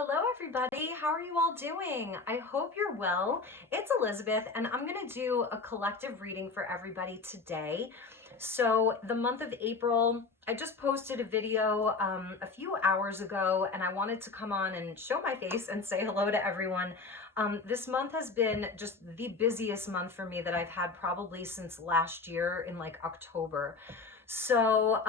Hello, everybody. How are you all doing? I hope you're well. It's Elizabeth, and I'm going to do a collective reading for everybody today. So, the month of April, I just posted a video a few hours ago, and I wanted to come on and show my face and say hello to everyone. This month has been just the busiest month for me that I've had probably since last year in like October. So,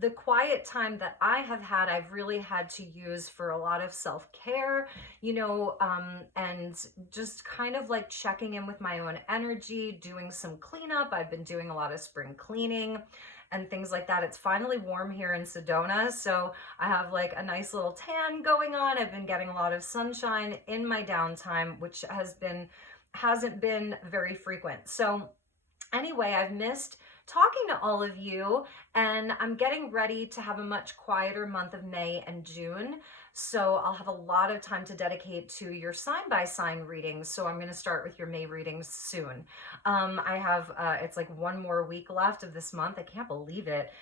the quiet time that I have had, I've really had to use for a lot of self-care, and just kind of like checking in with my own energy, doing some cleanup. I've been doing a lot of spring cleaning and things like that. It's finally warm here in Sedona, so I have like a nice little tan going on. I've been getting a lot of sunshine in my downtime, which hasn't been very frequent. So anyway, I've missed talking to all of you, and I'm getting ready to have a much quieter month of May and June. So I'll have a lot of time to dedicate to your sign by sign readings. So I'm going to start with your May readings soon. I have, it's like one more week left of this month. I can't believe it.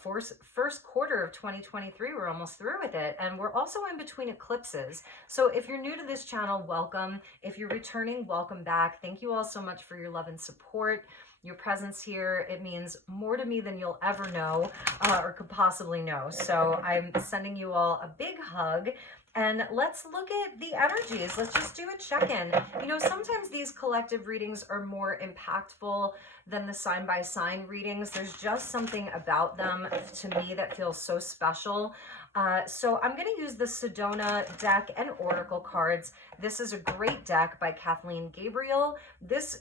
First quarter of 2023, we're almost through with it. And we're also in between eclipses. So if you're new to this channel, welcome. If you're returning, welcome back. Thank you all so much for your love and support. Your presence here, it means more to me than you'll ever know or could possibly know. So I'm sending you all a big hug, and let's look at the energies. Let's just do a check-in. You know, sometimes these collective readings are more impactful than the sign by sign readings. There's just something about them to me that feels so special. So I'm going to use the Sedona deck and Oracle cards. This is a great deck by Kathleen Gabriel.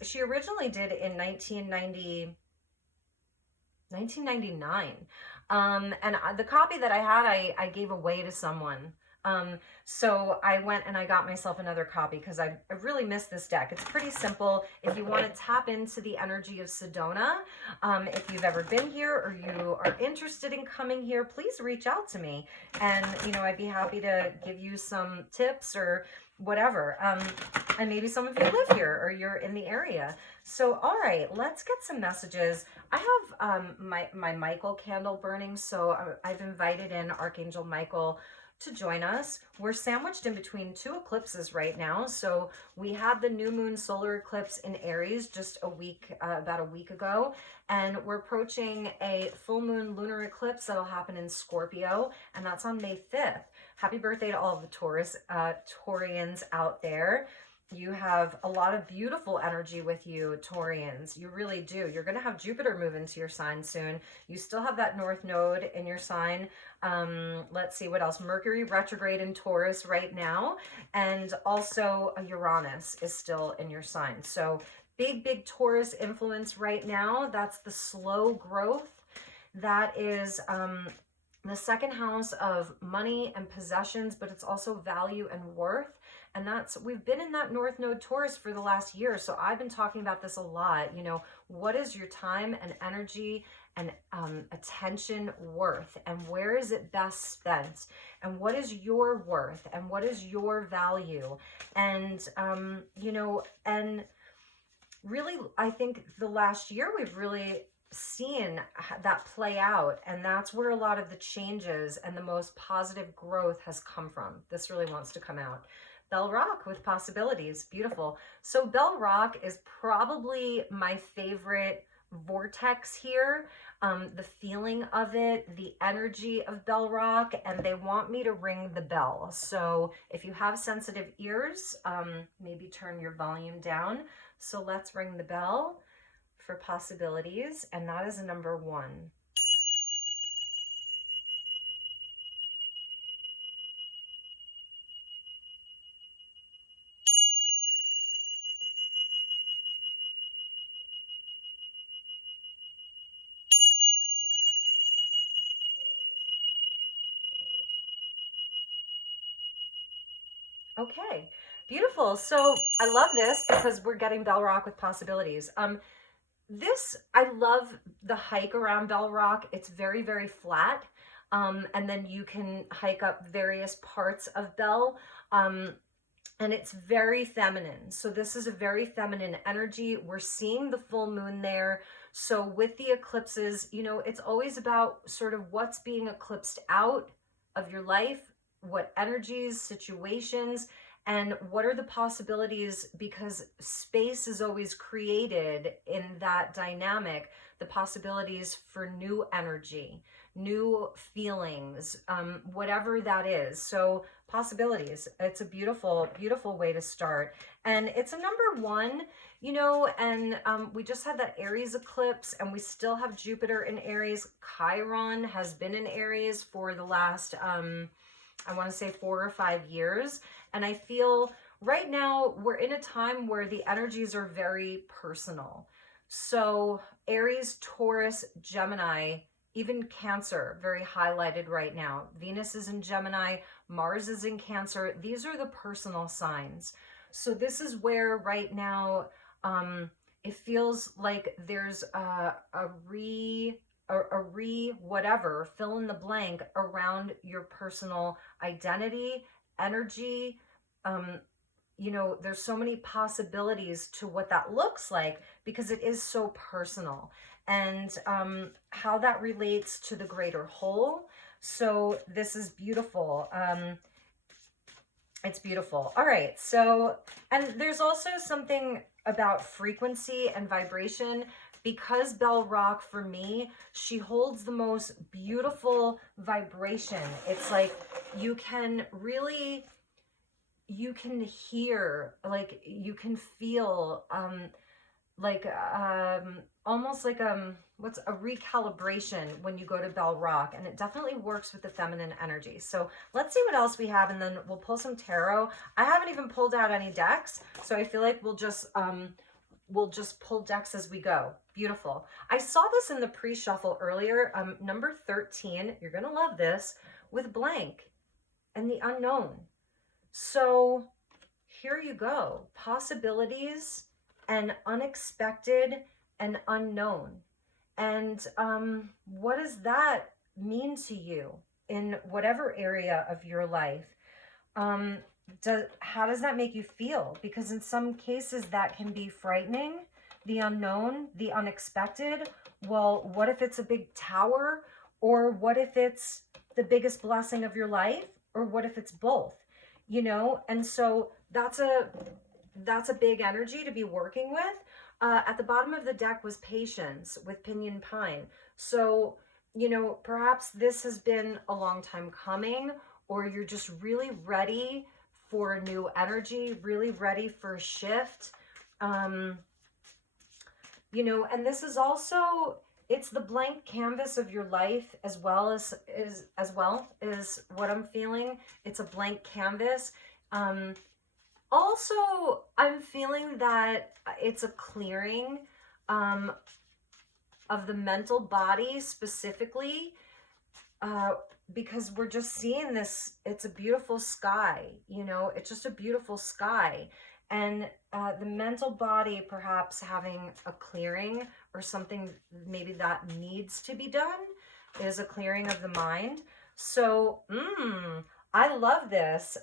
She originally did in 1999. And the copy that I had, I gave away to someone. So I went and I got myself another copy because I really miss this deck. It's pretty simple. If you want to tap into the energy of Sedona, if you've ever been here or you are interested in coming here, please reach out to me. And, you know, I'd be happy to give you some tips or whatever. And maybe some of you live here or you're in the area. So, all right, let's get some messages. I have my Michael candle burning, so I've invited in Archangel Michael to join us. We're sandwiched in between two eclipses right now. So we had the new moon solar eclipse in Aries just about a week ago, and we're approaching a full moon lunar eclipse that'll happen in Scorpio, and that's on May 5th. Happy birthday to all of the Taurians out there. You have a lot of beautiful energy with you, Taurians. You really do. You're going to have Jupiter move into your sign soon. You still have that North Node in your sign. Let's see what else. Mercury retrograde in Taurus right now. And also Uranus is still in your sign. So big Taurus influence right now. That's the slow growth. That is the second house of money and possessions, but it's also value and worth. And we've been in that North Node Taurus for the last year. So I've been talking about this a lot. You know, what is your time and energy and attention worth? And where is it best spent? And what is your worth? And what is your value? And, you know, and really, I think the last year we've really seen that play out, and that's where a lot of the changes and the most positive growth has come from. This really wants to come out. Bell Rock with possibilities. Beautiful. So Bell Rock is probably my favorite vortex here. The feeling of it, the energy of Bell Rock, and they want me to ring the bell. So if you have sensitive ears, maybe turn your volume down. So let's ring the bell for possibilities, and that is a number 1. Okay, beautiful. So I love this because we're getting Bell Rock with possibilities. I love the hike around Bell Rock. It's very flat. And then you can hike up various parts of Bell. And it's very feminine. So this is a very feminine energy. We're seeing the full moon there. So with the eclipses, you know, it's always about sort of what's being eclipsed out of your life what energies, situations, and what are the possibilities, because space is always created in that dynamic, the possibilities for new energy, new feelings, whatever that is. So possibilities, it's a beautiful, beautiful way to start. And it's a number one, you know, and we just had that Aries eclipse, and we still have Jupiter in Aries. Chiron has been in Aries for the last, I want to say 4 or 5 years. And I feel right now we're in a time where the energies are very personal. So Aries, Taurus, Gemini, even Cancer, very highlighted right now. Venus is in Gemini, Mars is in Cancer. These are the personal signs. So this is where right now it feels like there's a whatever, fill in the blank, around your personal identity, energy. You know, there's so many possibilities to what that looks like, because it is so personal, and how that relates to the greater whole. So this is beautiful. It's beautiful. All right. So, and there's also something about frequency and vibration, because Bell Rock, for me, she holds the most beautiful vibration. It's like you can really, you can hear, like you can feel, like almost like what's a recalibration when you go to Bell Rock, and it definitely works with the feminine energy. So let's see what else we have, and then we'll pull some tarot. I haven't even pulled out any decks, so I feel like we'll just pull decks as we go. Beautiful. I saw this in the pre-shuffle earlier. Number 13, you're gonna love this, with blank and the unknown. So here you go, possibilities and unexpected and unknown. And what does that mean to you in whatever area of your life? How does that make you feel? Because in some cases that can be frightening, the unknown, the unexpected. Well, what if it's a big tower? Or what if it's the biggest blessing of your life? Or what if it's both? You know, and so that's a big energy to be working with. At the bottom of the deck was patience with Pinyon Pine. So, you know, perhaps this has been a long time coming, or you're just really ready for new energy, really ready for a shift. You know, and this is also, it's the blank canvas of your life as well as what I'm feeling. It's a blank canvas. Also, I'm feeling that it's a clearing of the mental body specifically, because we're just seeing this. It's a beautiful sky, you know, it's just a beautiful sky. And the mental body perhaps having a clearing, or something maybe that needs to be done, is a clearing of the mind. So, I love this.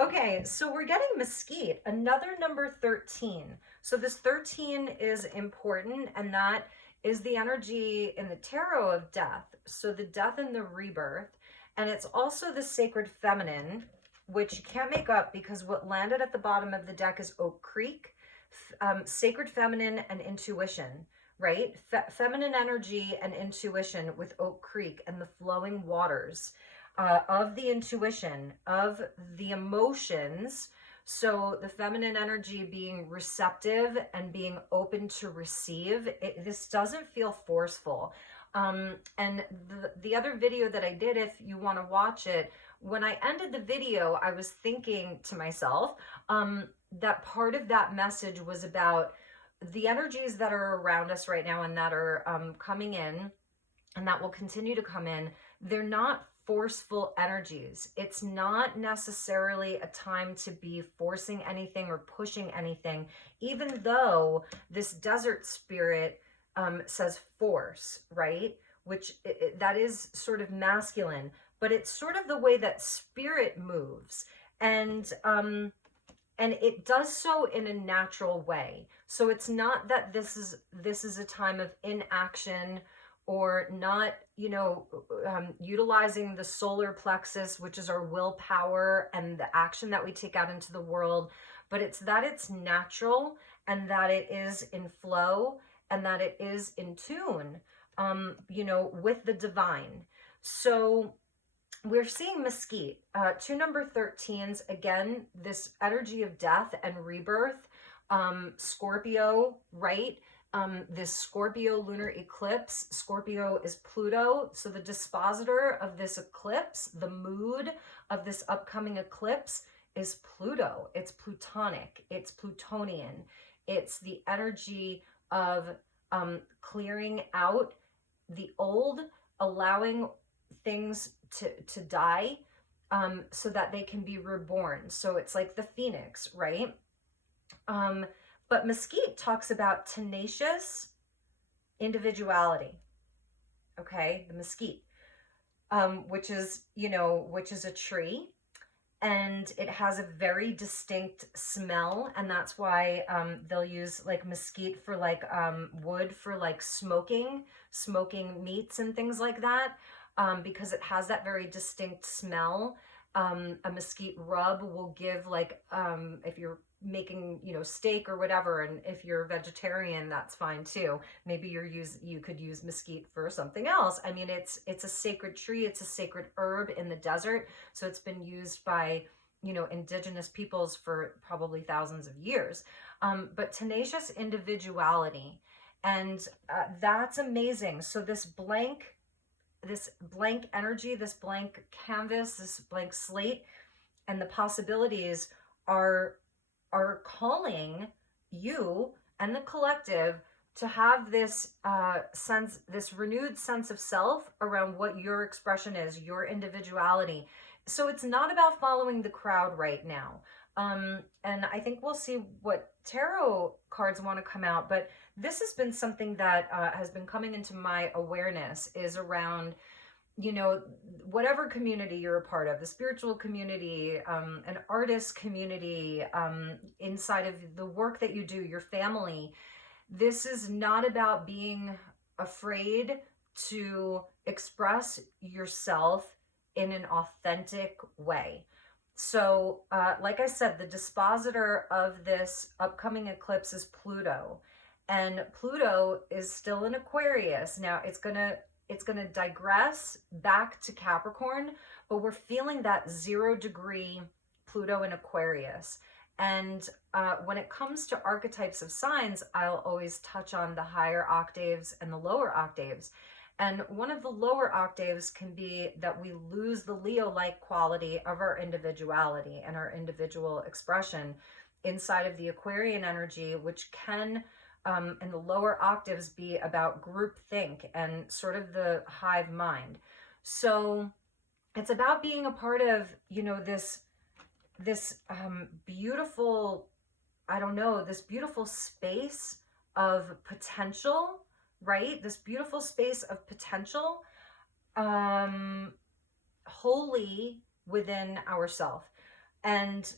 Okay, so we're getting Mesquite, another number 13. So this 13 is important, and that is the energy in the tarot of death. So the death and the rebirth. And it's also the sacred feminine, which you can't make up, because what landed at the bottom of the deck is Oak Creek, sacred feminine and intuition, right? Feminine energy and intuition with Oak Creek, and the flowing waters of the intuition, of the emotions. So the feminine energy being receptive and being open to receive. This doesn't feel forceful. And the other video that I did, if you want to watch it, when I ended the video, I was thinking to myself that part of that message was about the energies that are around us right now, and that are coming in, and that will continue to come in. They're not forceful energies. It's not necessarily a time to be forcing anything or pushing anything, even though this desert spirit says force, right? Which that is sort of masculine, but it's sort of the way that spirit moves, and it does so in a natural way. So it's not that this is a time of inaction or not, utilizing the solar plexus, which is our willpower and the action that we take out into the world, but it's that it's natural and that it is in flow and that it is in tune, with the divine. So we're seeing mesquite, two number 13s, again, this energy of death and rebirth, Scorpio, right? This Scorpio lunar eclipse. Scorpio is Pluto. So the dispositor of this eclipse, the mood of this upcoming eclipse is Pluto. It's Plutonic. It's Plutonian. It's the energy of clearing out the old, allowing things to die, so that they can be reborn. So it's like the phoenix, right? But mesquite talks about tenacious individuality. Okay, the mesquite, which is a tree, and it has a very distinct smell, and that's why they'll use like mesquite for like wood for like smoking meats and things like that, because it has that very distinct smell. A mesquite rub will give like, if you're making steak or whatever, and if you're vegetarian, that's fine too. Maybe you could use mesquite for something else. I mean, it's a sacred tree, it's a sacred herb in the desert, so it's been used by indigenous peoples for probably thousands of years. But tenacious individuality, and that's amazing. So this blank energy, this blank canvas, this blank slate, and the possibilities are calling you and the collective to have this sense, this renewed sense of self around what your expression is, your individuality. So it's not about following the crowd right now. And I think we'll see what tarot cards want to come out, but this has been something that has been coming into my awareness, is around, whatever community you're a part of, the spiritual community, an artist community, inside of the work that you do, your family. This is not about being afraid to express yourself in an authentic way. So, like I said, the dispositor of this upcoming eclipse is Pluto. And Pluto is still in Aquarius. Now, it's gonna digress back to Capricorn, but we're feeling that 0-degree Pluto in Aquarius. And when it comes to archetypes of signs, I'll always touch on the higher octaves and the lower octaves. And one of the lower octaves can be that we lose the Leo-like quality of our individuality and our individual expression inside of the Aquarian energy, which can, in the lower octaves, be about groupthink and sort of the hive mind. So it's about being a part of, this beautiful, this beautiful space of potential, right? This beautiful space of potential, wholly within ourselves, and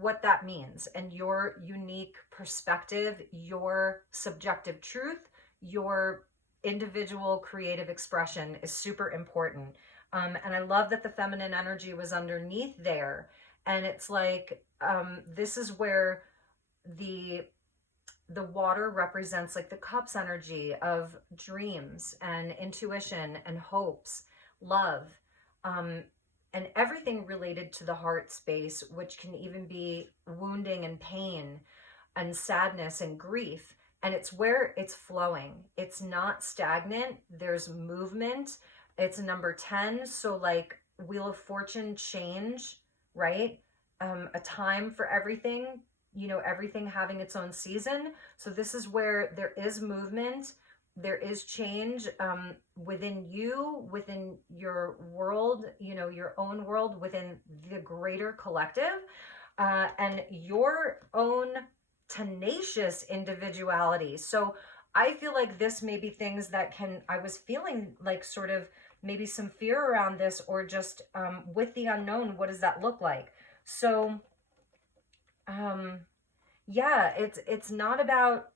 what that means, and your unique perspective, your subjective truth, your individual creative expression is super important. And I love that the feminine energy was underneath there. And it's like, this is where the water represents like the cups energy of dreams and intuition and hopes, love, and everything related to the heart space, which can even be wounding and pain and sadness and grief. And it's where it's flowing. It's not stagnant. There's movement. It's number 10. So like Wheel of Fortune, change, right? A time for everything, everything having its own season. So this is where there is movement. There is change, within you, within your world, your own world, within the greater collective, and your own tenacious individuality. So I feel like this may be things that I was feeling like sort of maybe some fear around this, or just with the unknown, what does that look like? So, yeah, it's not about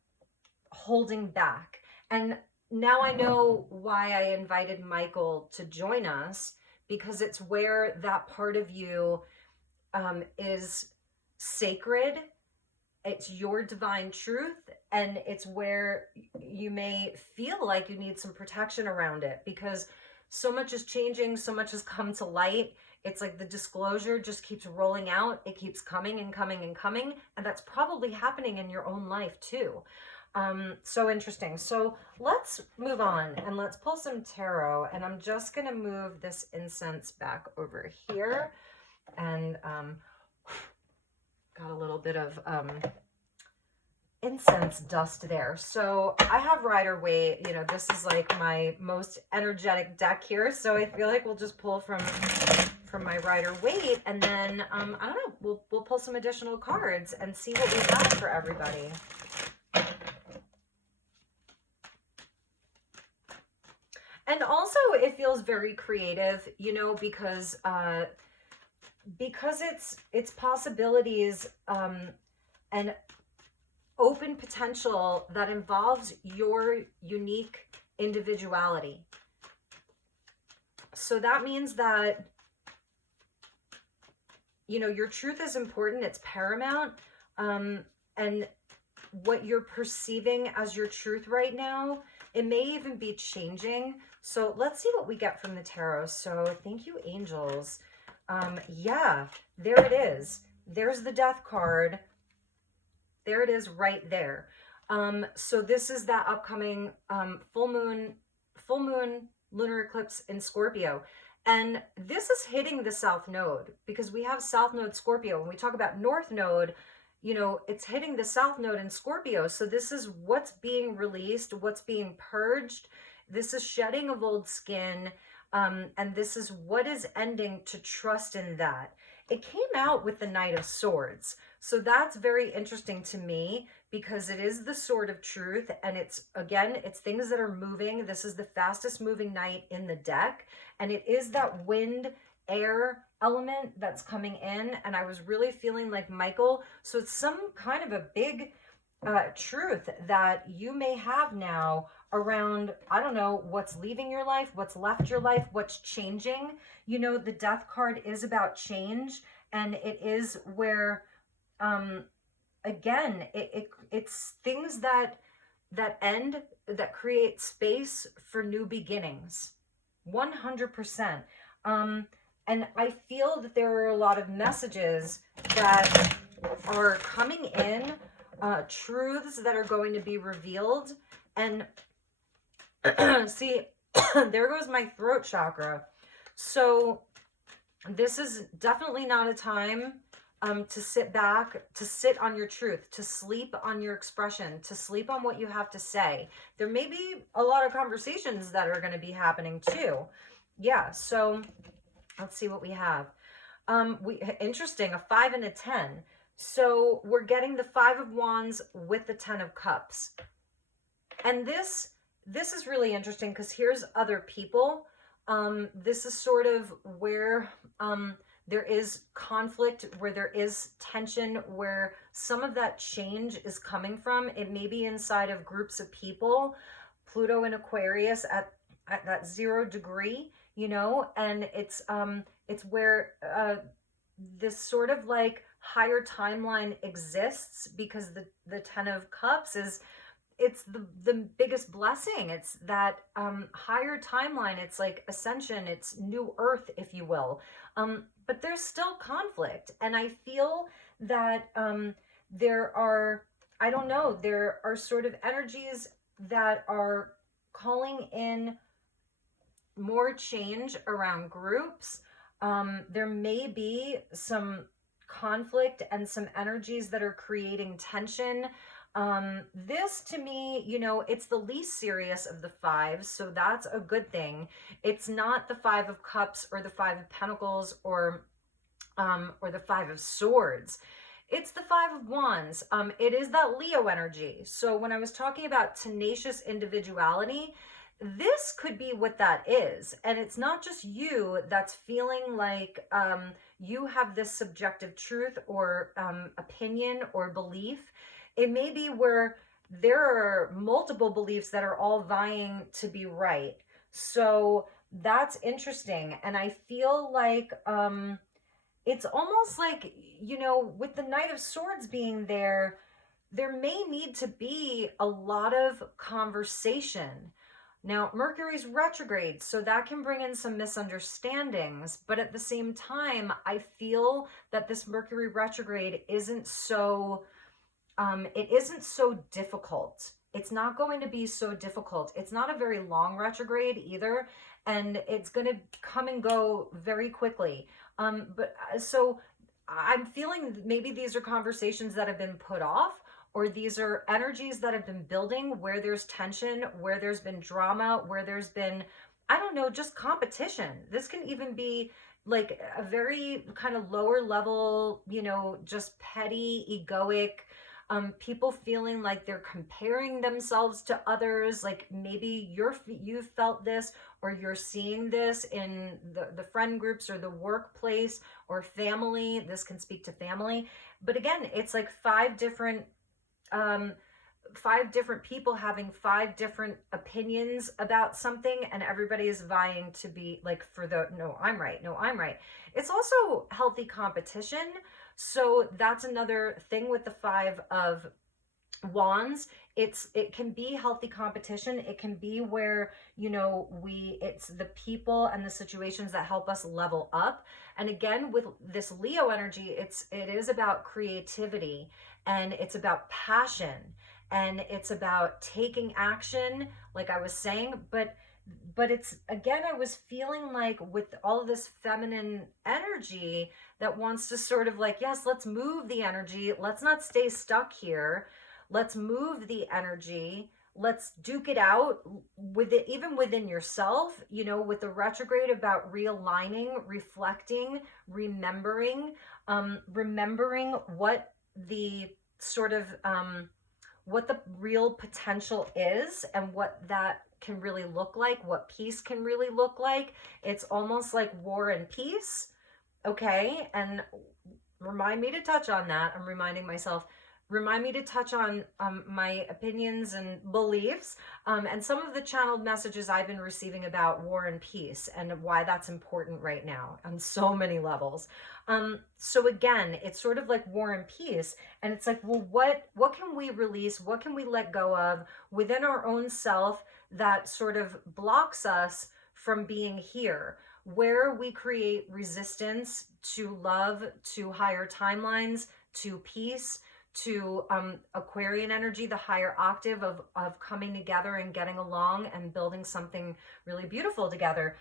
holding back. And now I know why I invited Michael to join us, because it's where that part of you is sacred. It's your divine truth, and it's where you may feel like you need some protection around it, because so much is changing, so much has come to light. It's like the disclosure just keeps rolling out. It keeps coming and coming and coming, and that's probably happening in your own life too. So interesting. So let's move on and let's pull some tarot, and I'm just going to move this incense back over here, and got a little bit of incense dust there. So I have Rider-Waite. You know, this is like my most energetic deck here, so I feel like we'll just pull from my Rider-Waite, and then I don't know, we'll pull some additional cards and see what we have for everybody. And also it feels very creative, you know, because it's possibilities and open potential that involves your unique individuality. So that means that, you know, your truth is important, it's paramount, and what you're perceiving as your truth right now, it may even be changing. So let's see what we get from the tarot. So thank you, angels. Yeah, there it is. There's the death card. There it is right there. So this is that upcoming full moon lunar eclipse in Scorpio. And this is hitting the South Node, because we have South Node Scorpio. When we talk about North Node, you know, it's hitting the South Node in Scorpio. So this is what's being released, what's being purged. This is shedding of old skin. And this is what is ending to trust in that. It came out with the Knight of Swords. So that's very interesting to me, because it is the sword of truth. And it's, again, it's things that are moving. This is the fastest moving knight in the deck. And it is that wind, air element that's coming in. And I was really feeling like Michael. So it's some kind of a big truth that you may have now around, I don't know, what's leaving your life, what's left your life, what's changing. You know, the death card is about change, and it is where, again, it's things that end, that create space for new beginnings. 100%. And I feel that there are a lot of messages that are coming in, truths that are going to be revealed. And see, there goes my throat chakra. So this is definitely not a time to sit back, to sit on your truth, to sleep on your expression, to sleep on what you have to say. There may be a lot of conversations that are going to be happening too. Yeah, so let's see what we have. Interesting, a 5 and a 10. So we're getting the 5 of Wands with the 10 of Cups. And this is really interesting, because here's other people. This is sort of where there is conflict, where there is tension, where some of that change is coming from. It may be inside of groups of people. Pluto in Aquarius at that 0 degree, you know, and it's where this sort of like higher timeline exists, because the 10 of Cups is, it's the biggest blessing. It's that higher timeline. It's like ascension. It's new earth, if you will. But there's still conflict. And I feel that there are, I don't know, there are sort of energies that are calling in more change around groups. There may be some conflict and some energies that are creating tension. This to me, you know, it's the least serious of the 5s, so that's a good thing. It's not the 5 of Cups or the 5 of Pentacles or the 5 of Swords. It's the 5 of Wands. It is that Leo energy. So when I was talking about tenacious individuality, this could be what that is. And it's not just you that's feeling like you have this subjective truth or opinion or belief. It may be where there are multiple beliefs that are all vying to be right. So that's interesting. And I feel like it's almost like, you know, with the Knight of Swords being there, there may need to be a lot of conversation. Now, Mercury's retrograde, so that can bring in some misunderstandings, but at the same time, I feel that this Mercury retrograde isn't so it isn't so difficult. It's not going to be so difficult. It's not a very long retrograde either, and it's going to come and go very quickly. So I'm feeling maybe these are conversations that have been put off, or these are energies that have been building where there's tension, where there's been drama, where there's been, I don't know, just competition. This can even be like a very kind of lower level, you know, just petty, egoic, people feeling like they're comparing themselves to others. Like maybe you've felt this, or you're seeing this in the friend groups or the workplace or family. This can speak to family. But again, it's like um, five different people having five different opinions about something, and everybody is vying to be like for the no, I'm right, no, I'm right. It's also healthy competition. So that's another thing with the Five of Wands. It can be healthy competition. It can be where, you know, it's the people and the situations that help us level up. And again, with this Leo energy, it is about creativity, and it's about passion, and it's about taking action, like I was saying. But it's, again, I was feeling like with all of this feminine energy that wants to sort of like, yes, let's move the energy, let's not stay stuck here, let's move the energy, let's duke it out with it, even within yourself, you know, with the retrograde, about realigning, reflecting, remembering what the sort of what the real potential is, and what that can really look like, what peace can really look like. It's almost like War and Peace. Okay. And remind me to touch on that. I'm reminding myself, remind me to touch on my opinions and beliefs, and some of the channeled messages I've been receiving about War and Peace, and why that's important right now on so many levels. So again, it's sort of like War and Peace, and it's like, well, what can we release? What can we let go of within our own self that sort of blocks us from being here, where we create resistance to love, to higher timelines, to peace, to Aquarian energy, the higher octave of coming together and getting along and building something really beautiful together.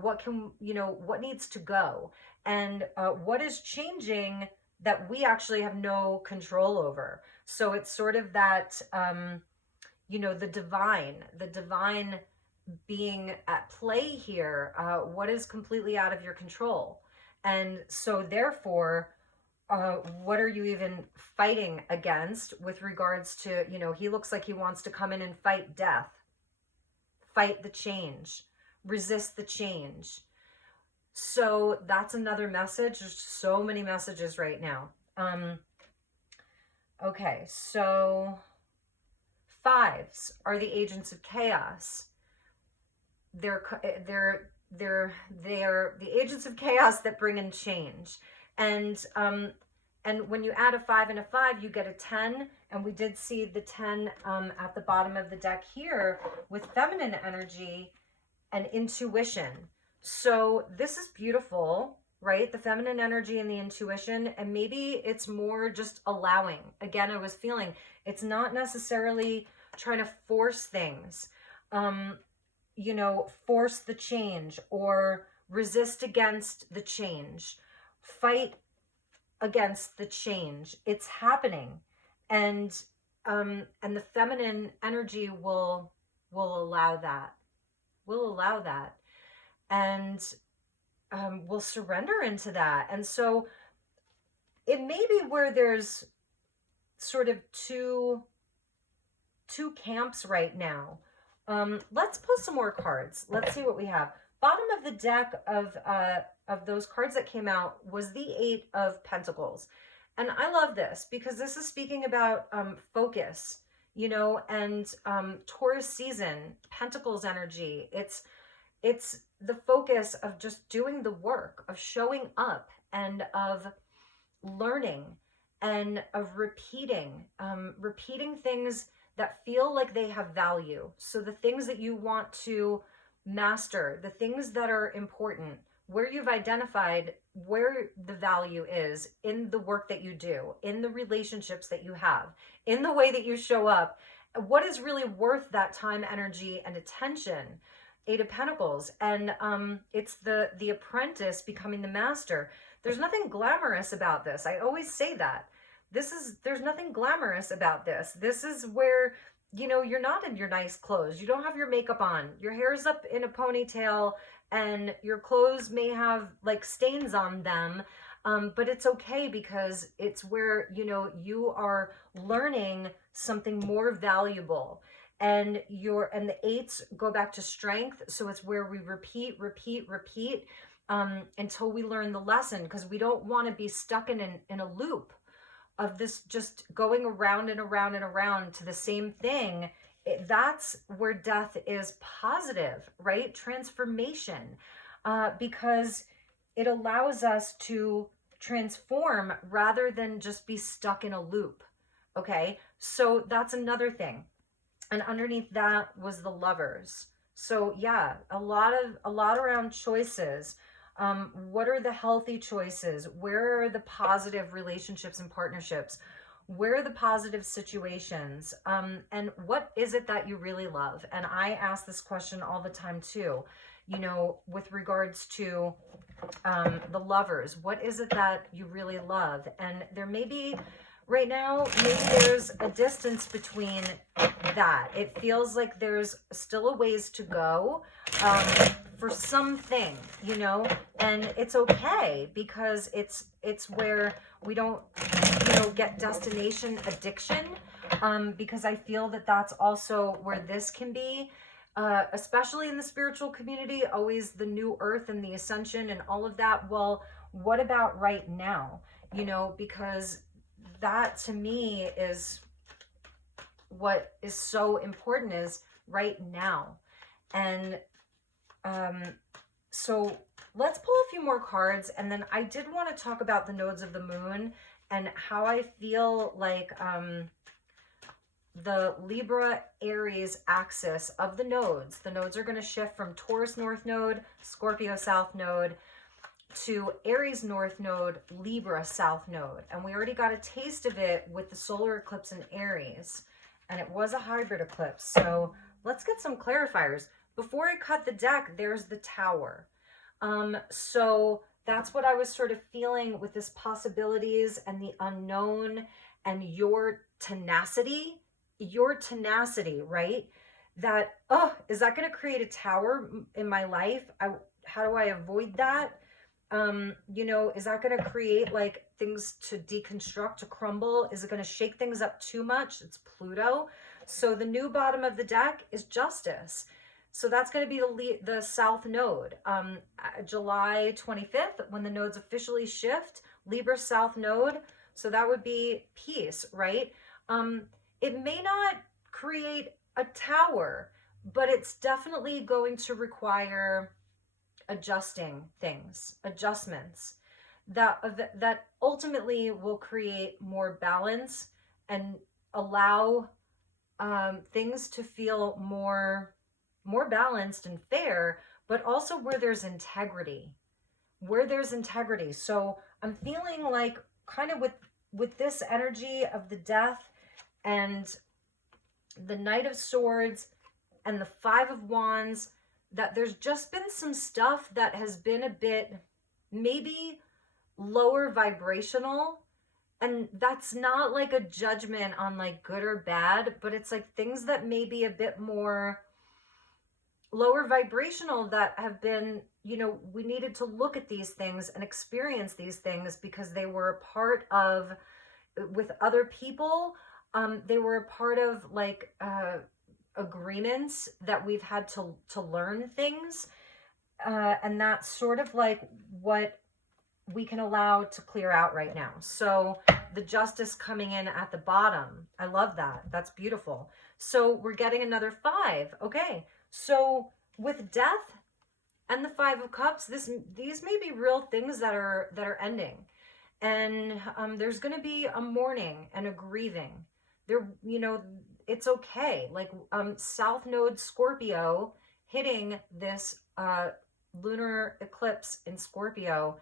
What can, you know, what needs to go, and what is changing that we actually have no control over. So it's sort of that, you know, the divine being at play here, what is completely out of your control. And so therefore, what are you even fighting against with regards to, you know, he looks like he wants to come in and fight death, fight the change, resist the change. So that's another message. There's so many messages right now. Okay, so fives are the agents of chaos. They're the agents of chaos that bring in change. And when you add a 5 and a 5, you get a 10. And we did see the 10 at the bottom of the deck here with feminine energy and intuition. So this is beautiful, right? The feminine energy and the intuition. And maybe it's more just allowing. Again, I was feeling it's not necessarily trying to force things, you know, force the change or resist against the change, fight against the change. It's happening. And the feminine energy will allow that, and will surrender into that. And so it may be where there's sort of two camps right now. Let's pull some more cards. Let's see what we have. Bottom of the deck of those cards that came out was the 8 of Pentacles. And I love this because this is speaking about focus. you know, and Taurus season, Pentacles energy. It's the focus of just doing the work, of showing up, and of learning, and of repeating things that feel like they have value. So the things that you want to master, the things that are important, where you've identified where the value is in the work that you do, in the relationships that you have, in the way that you show up, what is really worth that time, energy, and attention. Eight of Pentacles, and it's the apprentice becoming the master. There's nothing glamorous about this. I always say that. There's nothing glamorous about this. This is where, you know, you're not in your nice clothes. You don't have your makeup on. Your hair's up in a ponytail, and your clothes may have like stains on them. But it's okay, because it's where, you know, you are learning something more valuable. And the eights go back to strength. So it's where we repeat, until we learn the lesson, because we don't want to be stuck in a loop of this, just going around and around and around to the same thing. That's where death is positive, right? Transformation, because it allows us to transform rather than just be stuck in a loop. Okay, so that's another thing. And underneath that was the Lovers. So yeah, a lot around choices. What are the healthy choices? Where are the positive relationships and partnerships? Where are the positive situations? And what is it that you really love? And I ask this question all the time too, you know, with regards to the Lovers. What is it that you really love? And there may be, right now, maybe there's a distance between that. It feels like there's still a ways to go for something, you know, and it's okay, because it's where we don't, you know, get destination addiction, because I feel that that's also where this can be, especially in the spiritual community, always the new earth and the ascension and all of that. Well, what about right now? You know, because that to me is what is so important, is right now. And so let's pull a few more cards, and then I did want to talk about the nodes of the moon and how I feel like the Libra Aries axis of the nodes are going to shift from Taurus North Node, Scorpio South Node, to Aries North Node, Libra South Node. And we already got a taste of it with the solar eclipse in Aries, and it was a hybrid eclipse. So let's get some clarifiers. Before I cut the deck, there's the Tower. So that's what I was sort of feeling with this possibilities and the unknown and your tenacity, right? That, oh, is that going to create a tower in my life? How do I avoid that? You know, is that going to create like things to deconstruct, to crumble? Is it going to shake things up too much? It's Pluto. So the new bottom of the deck is Justice. So that's going to be the South Node. July 25th, when the nodes officially shift, Libra South Node. So that would be peace, right? It may not create a tower, but it's definitely going to require adjusting things, adjustments that ultimately will create more balance and allow things to feel more balanced and fair, but also where there's integrity. So I'm feeling like kind of with this energy of the Death and the Knight of Swords and the Five of Wands, that there's just been some stuff that has been a bit maybe lower vibrational. And that's not like a judgment on like good or bad, but it's like things that may be a bit more lower vibrational that have been, you know, we needed to look at these things and experience these things because they were a part of, with other people, they were a part of like agreements that we've had to learn things, and that's sort of like what we can allow to clear out right now. So the justice coming in at the bottom. I love that. That's beautiful. So we're getting another 5. Okay. So with death and the 5 of Cups, these may be real things that are ending. And there's going to be a mourning and a grieving. There, you know, it's okay. Like South Node Scorpio hitting this lunar eclipse in Scorpio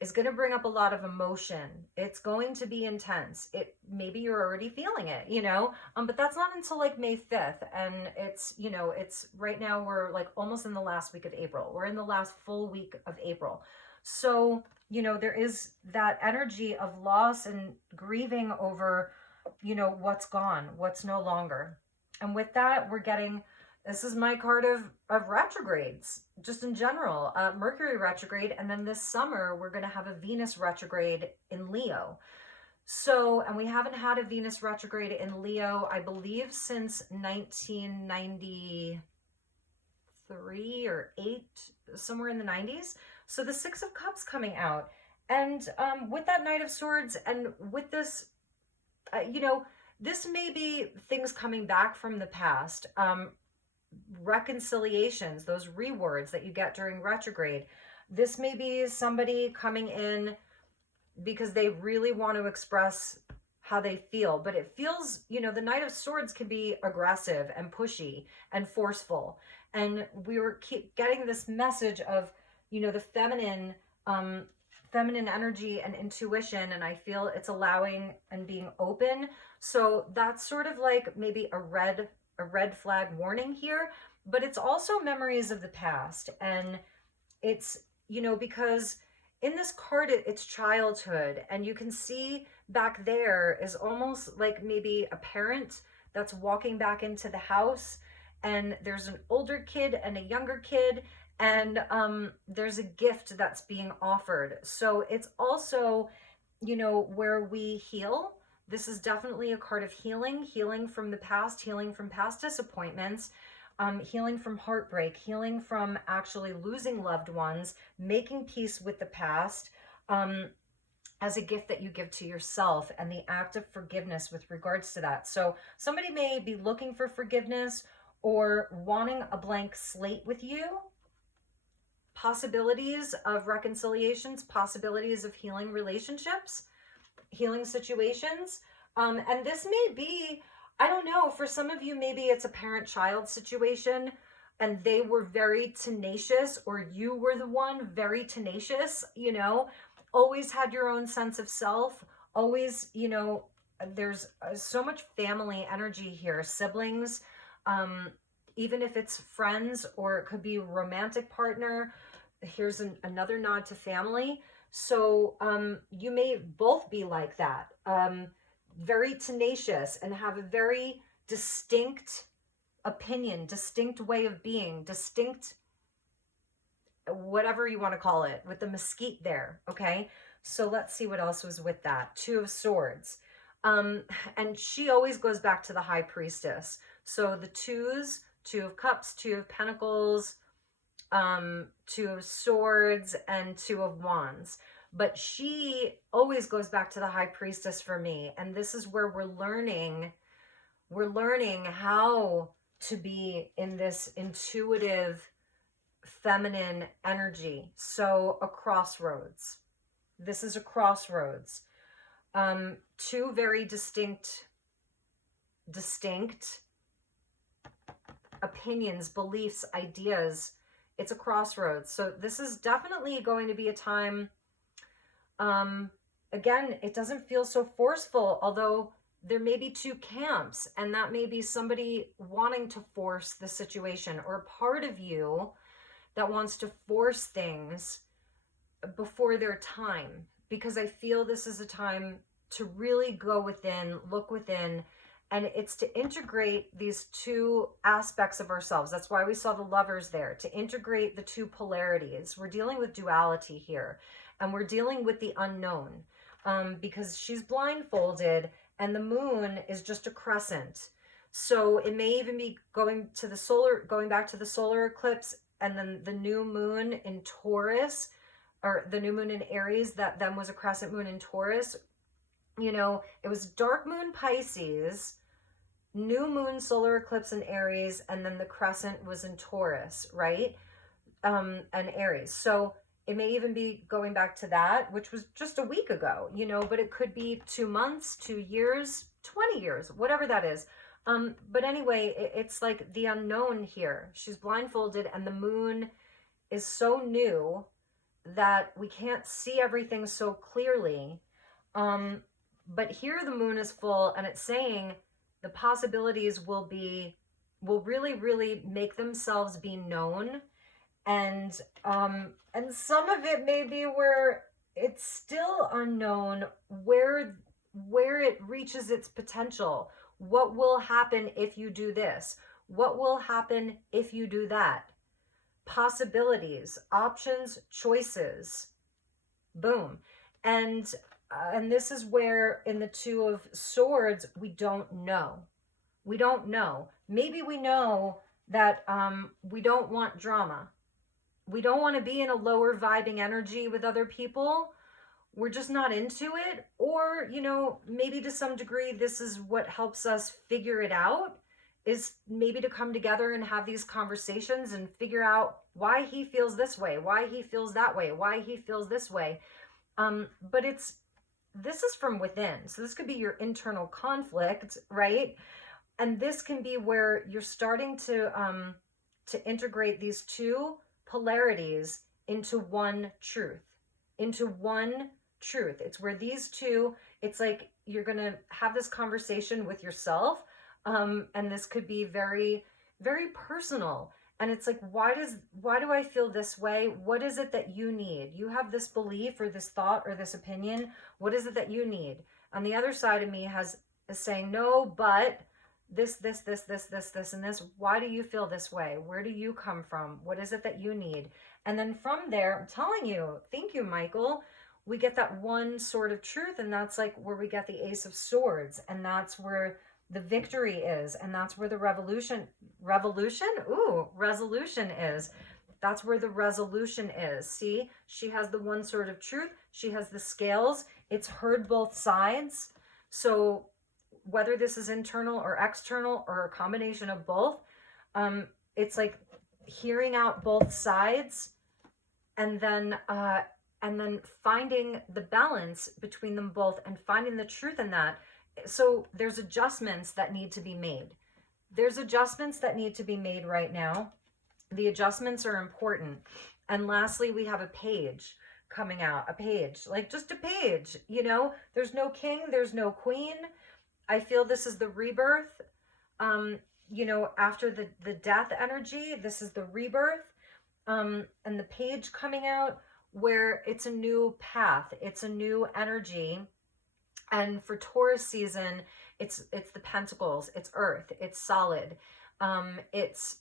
is going to bring up a lot of emotion. It's going to be intense. Maybe you're already feeling it, you know, but that's not until like May 5th. And it's, you know, it's right now we're like almost in the last week of April. We're in the last full week of April. So, you know, there is that energy of loss and grieving over, you know, what's gone, what's no longer. And with that, we're getting, this is my card of retrogrades, just in general, Mercury retrograde. And then this summer, we're going to have a Venus retrograde in Leo. So, and we haven't had a Venus retrograde in Leo, I believe, since 1993 or 8, somewhere in the 90s. So the 6 of Cups coming out. And with that Knight of Swords and with this, you know, this may be things coming back from the past. Reconciliations, those rewards that you get during retrograde. This may be somebody coming in because they really want to express how they feel, but it feels, you know, the Knight of Swords can be aggressive and pushy and forceful. And we were keep getting this message of, you know, the feminine energy and intuition, and I feel it's allowing and being open. So that's sort of like maybe a red flag warning here, but it's also memories of the past. And it's, you know, because in this card, it's childhood, and you can see back there is almost like maybe a parent that's walking back into the house, and there's an older kid and a younger kid, and there's a gift that's being offered. So it's also, you know, where we heal. This is definitely a card of healing, healing from the past, healing from past disappointments, healing from heartbreak, healing from actually losing loved ones, making peace with the past, as a gift that you give to yourself, and the act of forgiveness with regards to that. So somebody may be looking for forgiveness or wanting a blank slate with you. Possibilities of reconciliations, possibilities of healing relationships, healing situations. And this may be, I don't know, for some of you, maybe it's a parent-child situation and they were very tenacious, or you were the one very tenacious, you know, always had your own sense of self, always, you know, there's so much family energy here, siblings, even if it's friends, or it could be a romantic partner. Here's another nod to family. So you may both be like that, very tenacious and have a very distinct opinion, distinct way of being, distinct, whatever you want to call it, with the mesquite there. Okay, so let's see what else was with that. 2 of Swords. And she always goes back to the High Priestess. So the 2s, 2 of Cups, 2 of Pentacles, 2 of Swords, and 2 of Wands. But she always goes back to the High Priestess for me. And this is where we're learning how to be in this intuitive feminine energy. So a crossroads. This is a crossroads. 2 very distinct opinions, beliefs, ideas. It's a crossroads. So this is definitely going to be a time, again, it doesn't feel so forceful, although there may be 2 camps, and that may be somebody wanting to force the situation, or a part of you that wants to force things before their time, because I feel this is a time to really go within, look within, and it's to integrate these 2 aspects of ourselves. That's why we saw the Lovers there, to integrate the 2 polarities. We're dealing with duality here, and we're dealing with the unknown, because she's blindfolded and the moon is just a crescent. So it may even be going back to the solar eclipse, and then the new moon in Taurus, or the new moon in Aries, that then was a crescent moon in Taurus. You know, it was dark moon Pisces, new moon solar eclipse in Aries, and then the crescent was in Taurus, right? And Aries. So it may even be going back to that, which was just a week ago, you know, but it could be 2 months, 2 years, 20 years, whatever that is. But anyway, it's like the unknown here. She's blindfolded, and the moon is so new that we can't see everything so clearly. But here the moon is full, and it's saying the possibilities will really, really make themselves be known. And some of it may be where it's still unknown where it reaches its potential. What will happen if you do this? What will happen if you do that? Possibilities, options, choices. Boom. And this is where in the Two of Swords, we don't know. We don't know. Maybe we know that we don't want drama. We don't want to be in a lower vibing energy with other people. We're just not into it. Or, you know, maybe to some degree, this is what helps us figure it out, is maybe to come together and have these conversations and figure out why he feels this way, why he feels that way, why he feels this way. But this is from within. So this could be your internal conflict, right? And this can be where you're starting to integrate these two polarities into one truth, into one truth. It's where these two, it's like you're going to have this conversation with yourself. And this could be very, very personal. And it's like, why do I feel this way? What is it that you need? You have this belief or this thought or this opinion. What is it that you need? On the other side of me is saying, no, but this, and this. Why do you feel this way? Where do you come from? What is it that you need? And then from there, I'm telling you, thank you, Michael, we get that one sword of truth. And that's like where we get the Ace of Swords. And that's where the victory is. And that's where the resolution is. That's where the resolution is. See, she has the one sword of truth. She has the scales. It's heard both sides. So whether this is internal or external or a combination of both, it's like hearing out both sides and then finding the balance between them both and finding the truth in that. So there's adjustments that need to be made. There's adjustments that need to be made right now. The adjustments are important. And lastly, we have a page coming out, a page, like just a page, you know, there's no king, there's no queen. I feel this is the rebirth. You know, after the death energy, this is the rebirth. And the page coming out where it's a new path, it's a new energy. And for Taurus season, it's the pentacles, it's earth, it's solid. It's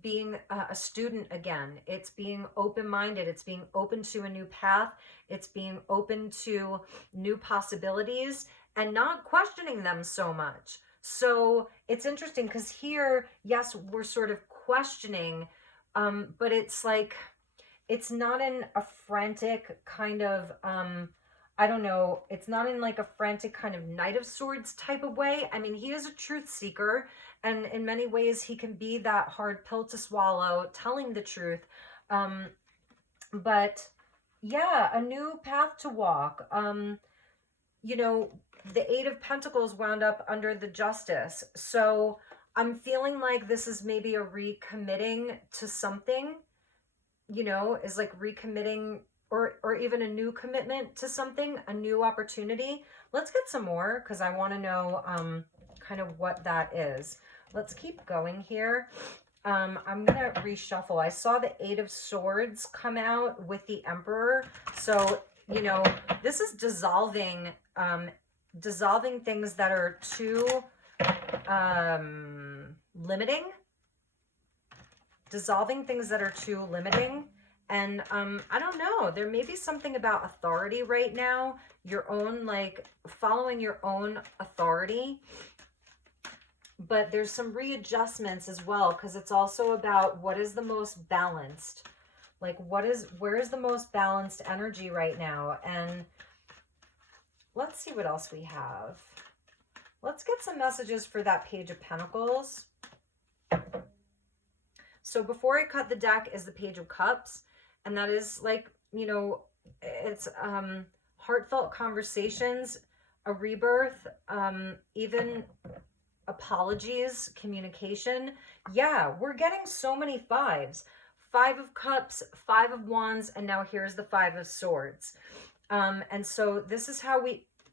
being a student again. It's being open-minded. It's being open to a new path. It's being open to new possibilities and not questioning them so much. So it's interesting because here, yes, we're sort of questioning, but it's like, it's not in a frantic kind of, I don't know, it's not in like a frantic kind of Knight of Swords type of way. I mean, he is a truth seeker, and in many ways he can be that hard pill to swallow, telling the truth. But yeah, a new path to walk. You know, the Eight of Pentacles wound up under the Justice. So I'm feeling like this is maybe a recommitting to something, you know, is like recommitting or even a new commitment to something, a new opportunity. Let's get some more because I want to know kind of what that is. Let's keep going here. I'm going to reshuffle. I saw the Eight of Swords come out with the Emperor. So, you know, this is dissolving things that are too limiting. Dissolving things that are too limiting. And I don't know, there may be something about authority right now, your own, like following your own authority. But there's some readjustments as well, because it's also about what is the most balanced. Like where is the most balanced energy right now? And let's see what else we have. Let's get some messages for that Page of Pentacles. So before I cut the deck is the Page of Cups. And that is like, you know, it's heartfelt conversations, a rebirth, even apologies, communication. Yeah, we're getting so many fives. 5 of Cups, 5 of Wands, and now here's the 5 of Swords. And so this is how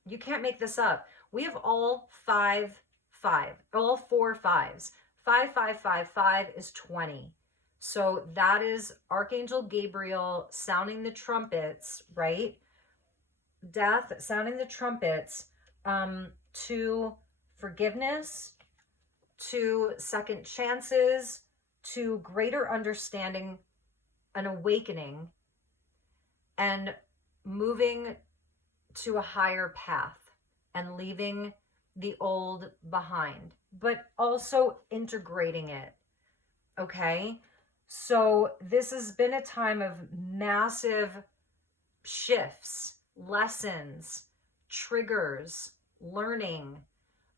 you can't make this up. We have all 5, 5, all 4 5s. 5, 5, 5, 5 is 20. So that is Archangel Gabriel sounding the trumpets, right? Death sounding the trumpets to forgiveness, to second chances, to greater understanding, an awakening, and moving to a higher path and leaving the old behind, but also integrating it. Okay? So this has been a time of massive shifts, lessons, triggers, learning.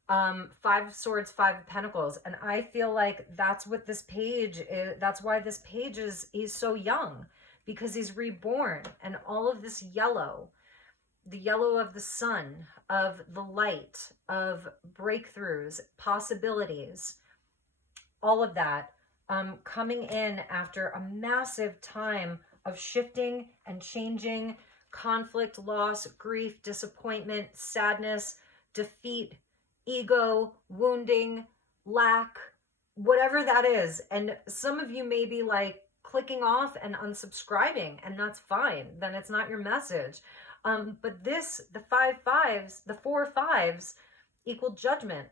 5 of Swords, 5 of Pentacles. And I feel like that's what this page is. That's why this page is, he's so young, because he's reborn. And all of this yellow, the yellow of the sun, of the light, of breakthroughs, possibilities, all of that coming in after a massive time of shifting and changing, conflict, loss, grief, disappointment, sadness, defeat, ego, wounding, lack, whatever that is. And some of you may be like clicking off and unsubscribing, and that's fine. Then it's not your message. But this, the 5 5s, the 4 5s equal judgment.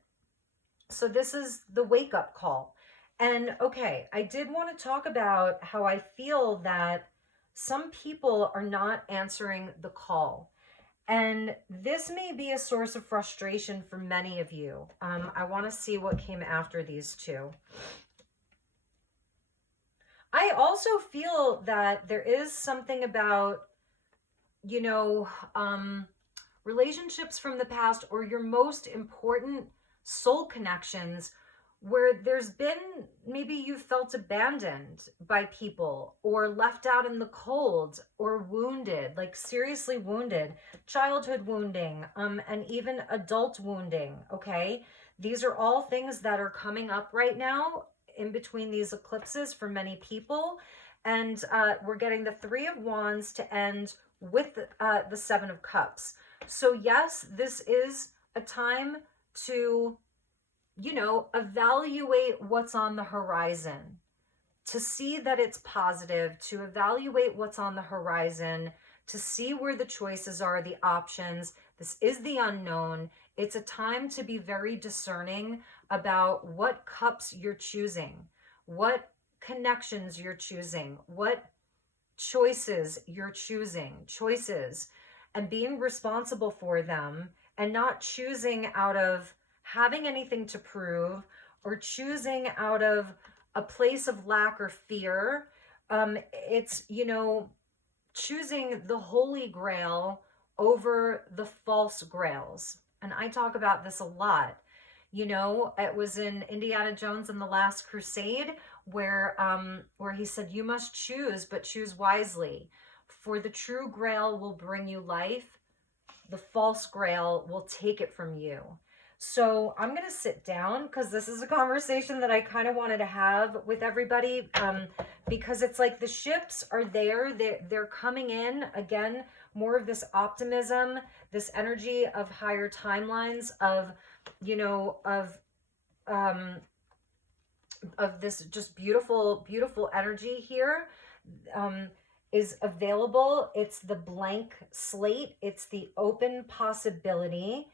So this is the wake-up call. And okay, I did want to talk about how I feel that some people are not answering the call. And this may be a source of frustration for many of you. I want to see what came after these two. I also feel that there is something about, you know, relationships from the past, or your most important soul connections, where there's been, maybe you felt abandoned by people, or left out in the cold, or wounded, like seriously wounded, childhood wounding, and even adult wounding. Okay, these are all things that are coming up right now in between these eclipses for many people. And we're getting the 3 of Wands to end with the 7 of Cups. So yes, this is a time to, you know, evaluate what's on the horizon, to see that it's positive, to evaluate what's on the horizon, to see where the choices are, the options. This is the unknown. It's a time to be very discerning about what cups you're choosing, what connections you're choosing, what choices you're choosing, and being responsible for them, and not choosing out of having anything to prove, or choosing out of a place of lack or fear. It's, you know, choosing the holy grail over the false grails. And I talk about this a lot. You know, it was in Indiana Jones and the Last Crusade where he said, you must choose, but choose wisely. For the true grail will bring you life. The false grail will take it from you. So I'm going to sit down, because this is a conversation that I kind of wanted to have with everybody, because it's like the ships are there. They're coming in again, more of this optimism, this energy of higher timelines, of, you know, of this just beautiful, beautiful energy here is available. It's the blank slate. It's the open possibility.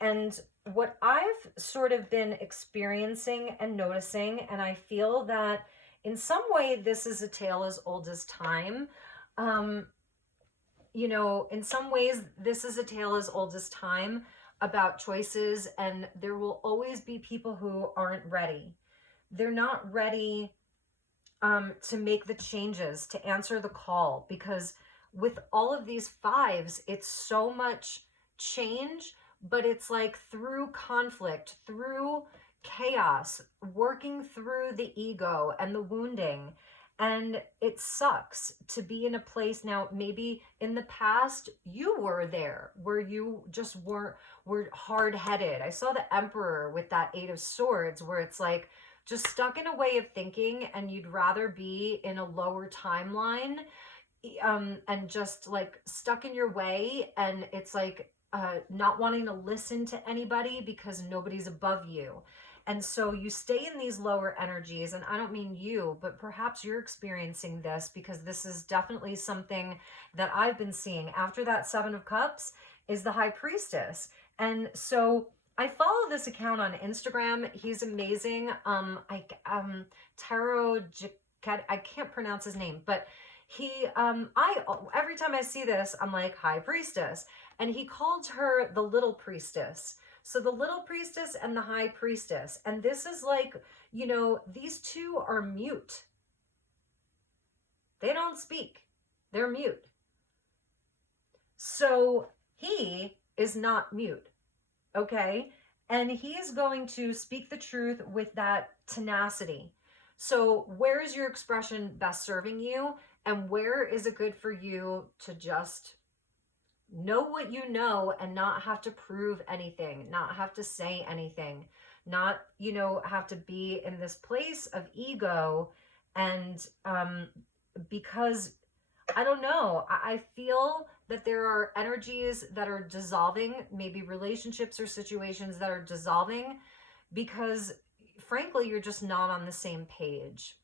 And what I've sort of been experiencing and noticing, and I feel that in some way this is a tale as old as time. You know, in some ways this is a tale as old as time about choices, and there will always be people who aren't ready. They're not ready to make the changes, to answer the call, because with all of these 5s, it's so much change, but it's like through conflict, through chaos, working through the ego and the wounding. And it sucks to be in a place now. Maybe in the past you were there where you just were hard-headed. I saw the Emperor with that Eight of Swords, where it's like just stuck in a way of thinking, and you'd rather be in a lower timeline, and just like stuck in your way. And it's like not wanting to listen to anybody because nobody's above you. And so you stay in these lower energies. And I don't mean you, but perhaps you're experiencing this, because this is definitely something that I've been seeing after that Seven of Cups is the High Priestess. And so I follow this account on Instagram. He's amazing. Tarot, I can't pronounce his name, but he, every time I see this, I'm like, High Priestess. And he called her the Little Priestess. So the Little Priestess and the High Priestess. And this is like, you know, these two are mute. They don't speak. They're mute. So he is not mute. Okay? And he is going to speak the truth with that tenacity. So where is your expression best serving you? And where is it good for you to just know what you know and not have to prove anything, not have to say anything, not, you know, have to be in this place of ego? And because I don't know, I feel that there are energies that are dissolving, maybe relationships or situations that are dissolving because frankly, you're just not on the same page.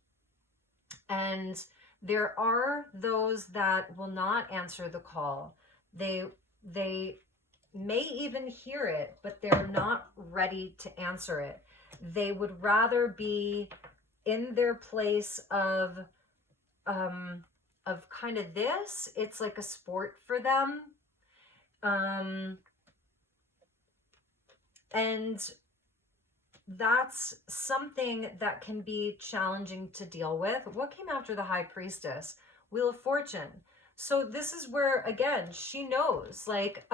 And there are those that will not answer the call. They may even hear it, but they're not ready to answer it. They would rather be in their place of kind of this. It's like a sport for them. And that's something that can be challenging to deal with. What came after the High Priestess? Wheel of Fortune. So this is where, again, she knows, like,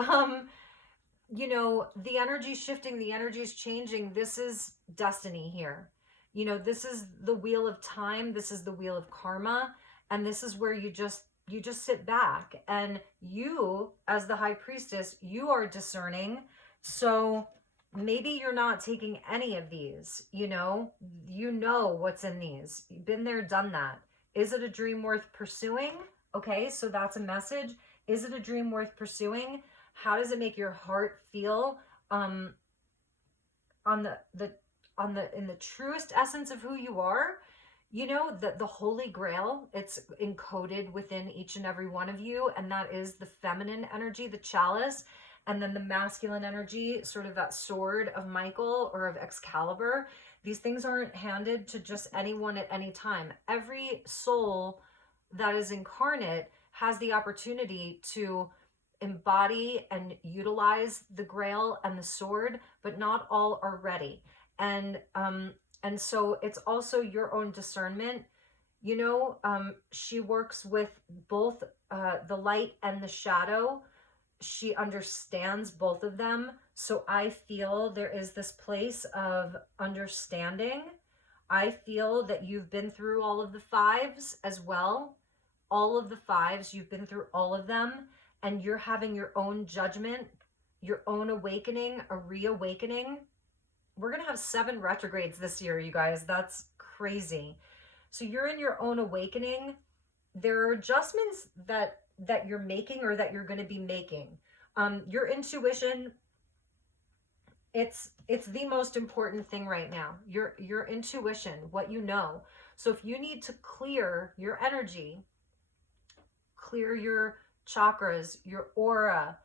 you know, the energy's shifting, the energy's changing. This is destiny here. You know, this is the wheel of time. This is the wheel of karma. And this is where you just sit back, and you, as the High Priestess, you are discerning. So maybe you're not taking any of these, you know what's in these. You've been there, done that. Is it a dream worth pursuing? Okay, so that's a message. Is it a dream worth pursuing? How does it make your heart feel? In the truest essence of who you are, you know, the Holy Grail, it's encoded within each and every one of you, and that is the feminine energy, the chalice, and then the masculine energy, sort of that sword of Michael or of Excalibur. These things aren't handed to just anyone at any time. Every soul that is incarnate has the opportunity to embody and utilize the Grail and the sword, but not all are ready. And so it's also your own discernment. You know, she works with both the light and the shadow. She understands both of them. So I feel there is this place of understanding. I feel that you've been through all of the fives as well. All of the fives, you've been through all of them, and you're having your own judgment, your own awakening, a reawakening. We're going to have 7 retrogrades this year, you guys. That's crazy. So you're in your own awakening. There are adjustments that you're making, or that you're going to be making. Your intuition, it's the most important thing right now. Your intuition, what you know. So if you need to clear your energy, clear your chakras, your aura,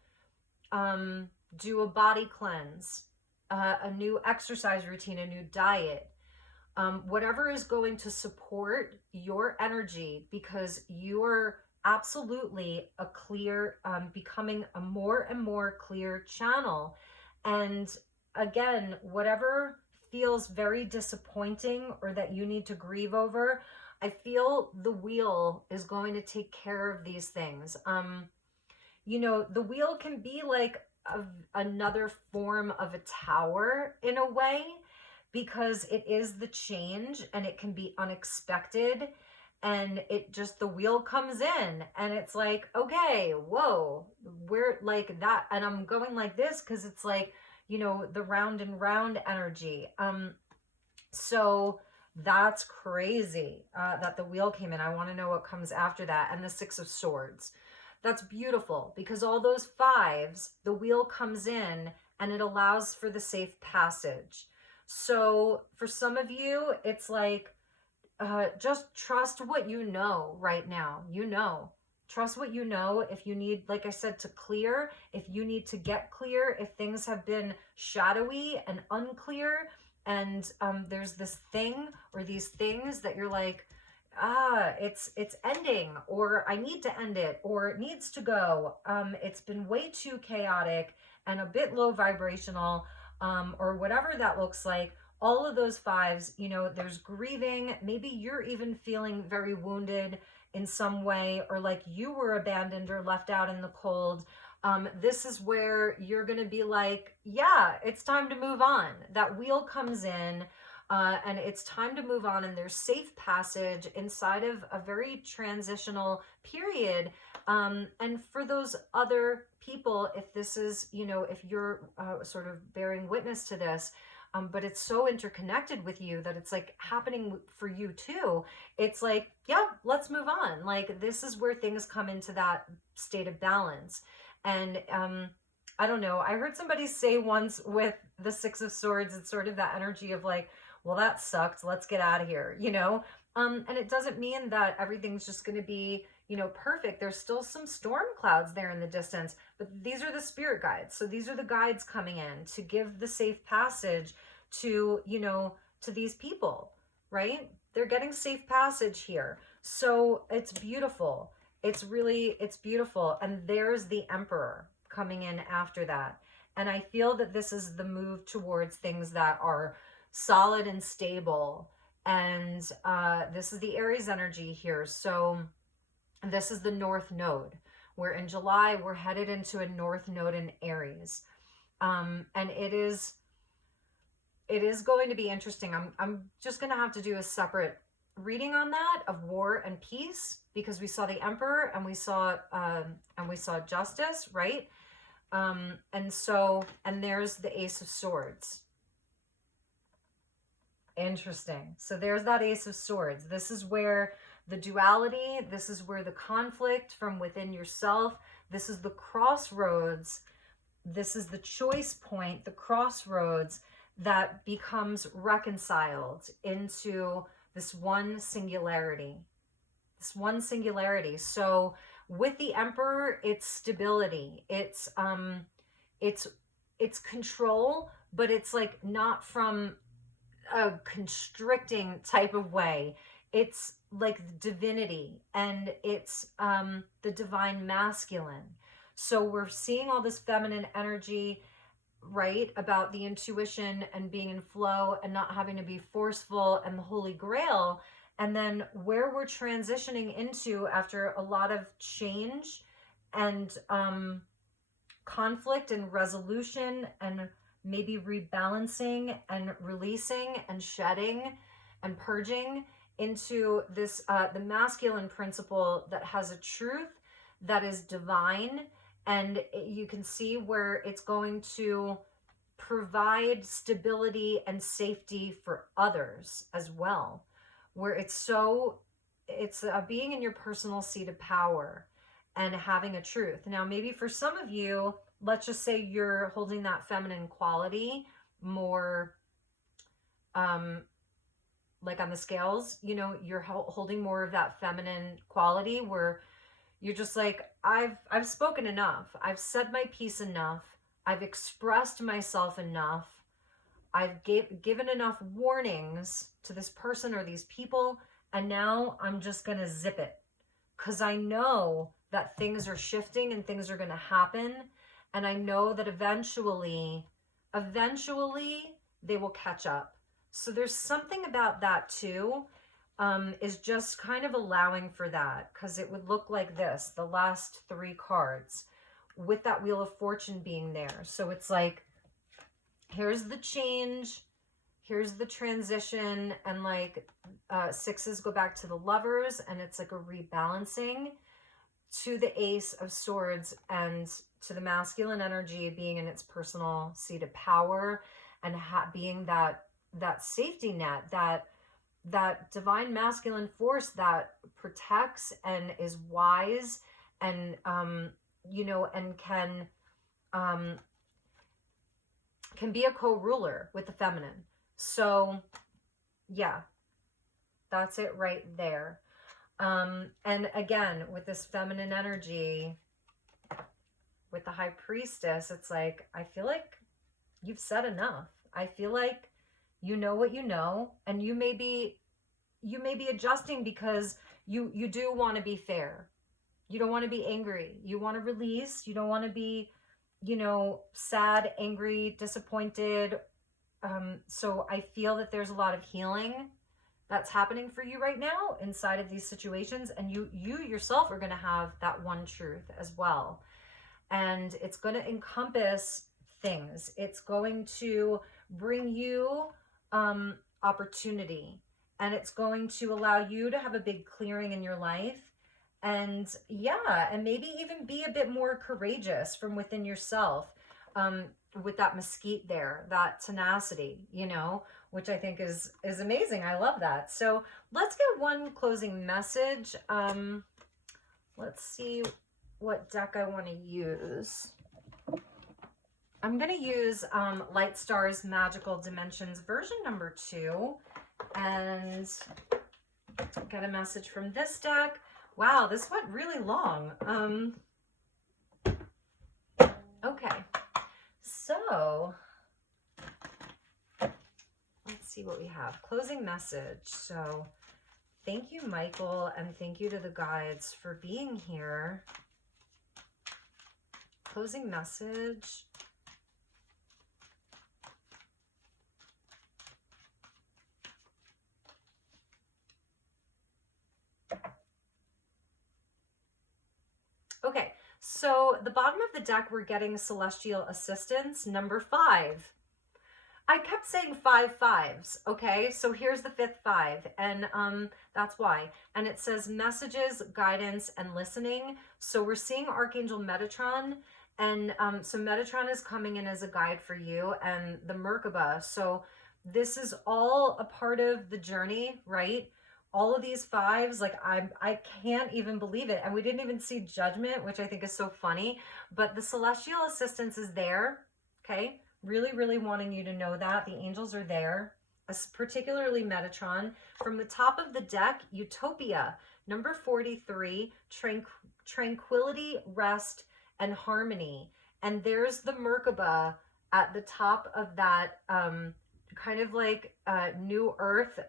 do a body cleanse, a new exercise routine, a new diet, whatever is going to support your energy, because you are absolutely a clear, becoming a more and more clear channel. And again, whatever feels very disappointing or that you need to grieve over, I feel the wheel is going to take care of these things. You know, the wheel can be like another form of a tower in a way, because it is the change and it can be unexpected, and it just, the wheel comes in and it's like, okay, whoa, we're like that, and I'm going like this because it's like, you know, the round and round energy. So that's crazy, that the wheel came in. I want to know what comes after that. And the Six of Swords. That's beautiful, because all those fives, the wheel comes in and it allows for the safe passage. So for some of you, it's like, just trust what you know right now. You know, trust what you know. If you need, like I said, to clear, if you need to get clear, if things have been shadowy and unclear, and there's this thing or these things that you're like, it's ending, or I need to end it, or it needs to go. It's been way too chaotic and a bit low vibrational, or whatever that looks like. All of those fives, you know, there's grieving. Maybe you're even feeling very wounded in some way, or like you were abandoned or left out in the cold. This is where you're going to be like, yeah, it's time to move on. That wheel comes in, and it's time to move on. And there's safe passage inside of a very transitional period. And for those other people, if this is, you know, if you're sort of bearing witness to this, but it's so interconnected with you that it's like happening for you too. It's like, yeah, let's move on. Like, this is where things come into that state of balance. And I don't know, I heard somebody say once with the Six of Swords, it's sort of that energy of like, well, that sucked, let's get out of here, you know? And it doesn't mean that everything's just going to be, you know, perfect. There's still some storm clouds there in the distance, but these are the spirit guides. So these are the guides coming in to give the safe passage to, you know, to these people, right? They're getting safe passage here. So it's beautiful. It's really, it's beautiful. And there's the Emperor coming in after that. And I feel that this is the move towards things that are solid and stable. And this is the Aries energy here. So this is the North Node, where in July we're headed into a North Node in Aries. And it is going to be interesting. I'm just going to have to do a separate reading on that of war and peace, because we saw the Emperor and we saw justice, right? And there's the Ace of Swords. Interesting. So there's that Ace of Swords. This is where the duality, this is where the conflict from within yourself, this is the crossroads, this is the choice point, the crossroads that becomes reconciled into this one singularity. This one singularity. So with the Emperor, it's stability. It's control, but it's like not from a constricting type of way. It's like divinity, and it's the divine masculine. So we're seeing all this feminine energy, right, about the intuition and being in flow and not having to be forceful, and the Holy Grail. And then where we're transitioning into after a lot of change and conflict and resolution, and maybe rebalancing and releasing and shedding and purging into this, the masculine principle that has a truth that is divine. And you can see where it's going to provide stability and safety for others as well, where it's being in your personal seat of power and having a truth. Now, maybe for some of you, let's just say you're holding that feminine quality more, like on the scales, you know, you're holding more of that feminine quality where you're just like, I've spoken enough. I've said my piece enough. I've expressed myself enough. I've given enough warnings to this person or these people, and now I'm just going to zip it, because I know that things are shifting and things are going to happen. And I know that eventually they will catch up. So there's something about that too, is just kind of allowing for that, because it would look like this, the last three cards, with that Wheel of Fortune being there. So it's like, here's the change, here's the transition, and like sixes go back to the Lovers, and it's like a rebalancing to the Ace of Swords and to the masculine energy being in its personal seat of power and being that safety net, that divine masculine force that protects and is wise and you know, and can be a co-ruler with the feminine. So yeah, that's it right there. And again, with this feminine energy, with the High Priestess, it's like, I feel like you've said enough. I feel like you know what you know, and you may be adjusting because you do want to be fair. You don't want to be angry. You want to release. You don't want to be, you know, sad, angry, disappointed. So I feel that there's a lot of healing that's happening for you right now inside of these situations, and you yourself are going to have that one truth as well, and it's going to encompass things. It's going to bring you opportunity, and it's going to allow you to have a big clearing in your life, and yeah, and maybe even be a bit more courageous from within yourself, with that mesquite there, that tenacity, you know, which I think is amazing. I love that. So let's get one closing message. Let's see what deck I want to use. I'm going to use Light Stars Magical Dimensions version number 2 and get a message from this deck. Wow, this went really long. Okay, so let's see what we have. Closing message. So thank you, Michael, and thank you to the guides for being here. Closing message. Okay, so the bottom of the deck, we're getting Celestial Assistance, number 5. I kept saying 5 5s, okay? So here's the 5th 5, and that's why. And it says messages, guidance, and listening. So we're seeing Archangel Metatron, and so Metatron is coming in as a guide for you, and the Merkaba. So this is all a part of the journey, right? All of these 5s, like I can't even believe it. And we didn't even see Judgment, which I think is so funny, but the Celestial Assistance is there, okay? Really, really wanting you to know that. The angels are there, particularly Metatron. From the top of the deck, Utopia, number 43, tranquility, rest, and harmony. And there's the Merkaba at the top of that kind of like New Earth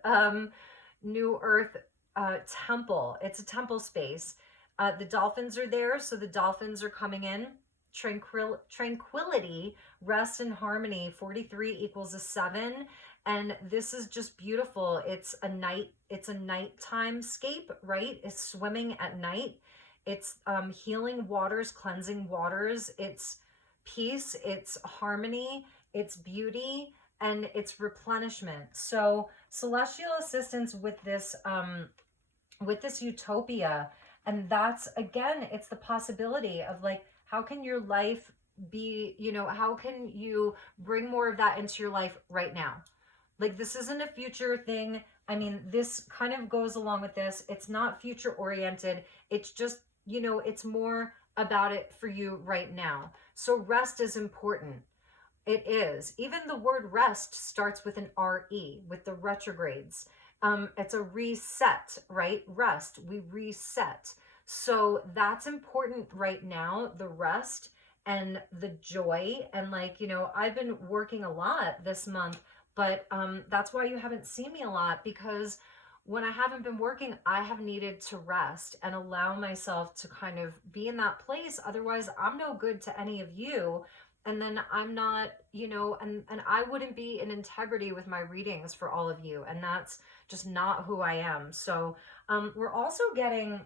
temple. It's a temple space. The dolphins are there, so the dolphins are coming in. Tranquility, rest, and harmony. 43 equals a 7, and this is just beautiful. It's a nighttime scape, right? It's swimming at night. It's healing waters, cleansing waters. It's peace, it's harmony, it's beauty, and it's replenishment. So Celestial Assistance with this Utopia, and that's, again, it's the possibility of like, how can your life be, you know, how can you bring more of that into your life right now? Like, this isn't a future thing. I mean, this kind of goes along with this. It's not future oriented. It's just, you know, it's more about it for you right now. So rest is important. It is. Even the word rest starts with an R-E, with the retrogrades. It's a reset, right? Rest, we reset. So that's important right now, the rest and the joy. And like, you know, I've been working a lot this month, but that's why you haven't seen me a lot, because when I haven't been working, I have needed to rest and allow myself to kind of be in that place. Otherwise, I'm no good to any of you. And then I'm not, you know, and I wouldn't be in integrity with my readings for all of you. And that's just not who I am. So we're also getting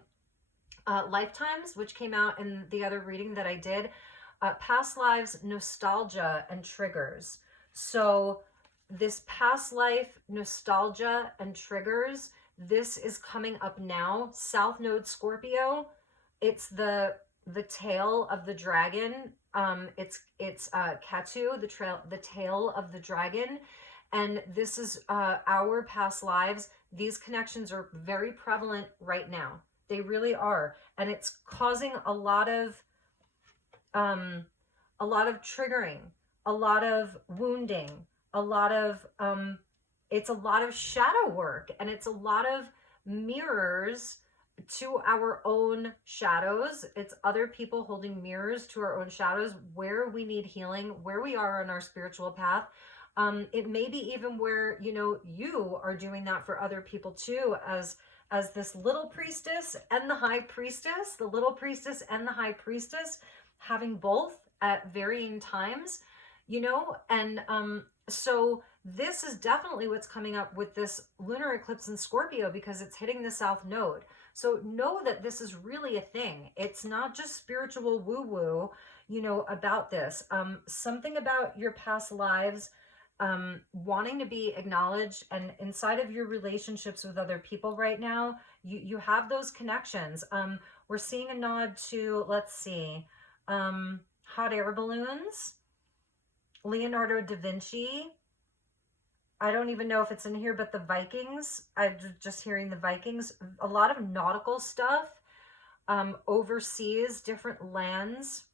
Lifetimes, which came out in the other reading that I did. Past lives, nostalgia, and triggers. So this past life nostalgia and triggers, this is coming up now. South Node Scorpio, it's the tail of the dragon. It's Ketu, the tail of the dragon, and this is our past lives. These connections are very prevalent right now. They really are, and it's causing um, a lot of triggering, a lot of wounding, a lot of it's a lot of shadow work, and it's a lot of mirrors to our own shadows. It's other people holding mirrors to our own shadows, where we need healing, where we are on our spiritual path. It may be even where, you know, you are doing that for other people too, as this little priestess and the high priestess, the little priestess and the high priestess, having both at varying times, you know. And so this is definitely what's coming up with this lunar eclipse in Scorpio, because it's hitting the South Node. So know that this is really a thing. It's not just spiritual woo-woo, you know, about this. Something about your past lives wanting to be acknowledged, and inside of your relationships with other people right now, you have those connections. We're seeing a nod to, let's see, hot air balloons, Leonardo da Vinci. I don't even know if it's in here, but the Vikings, I'm just hearing the Vikings, a lot of nautical stuff, overseas, different lands,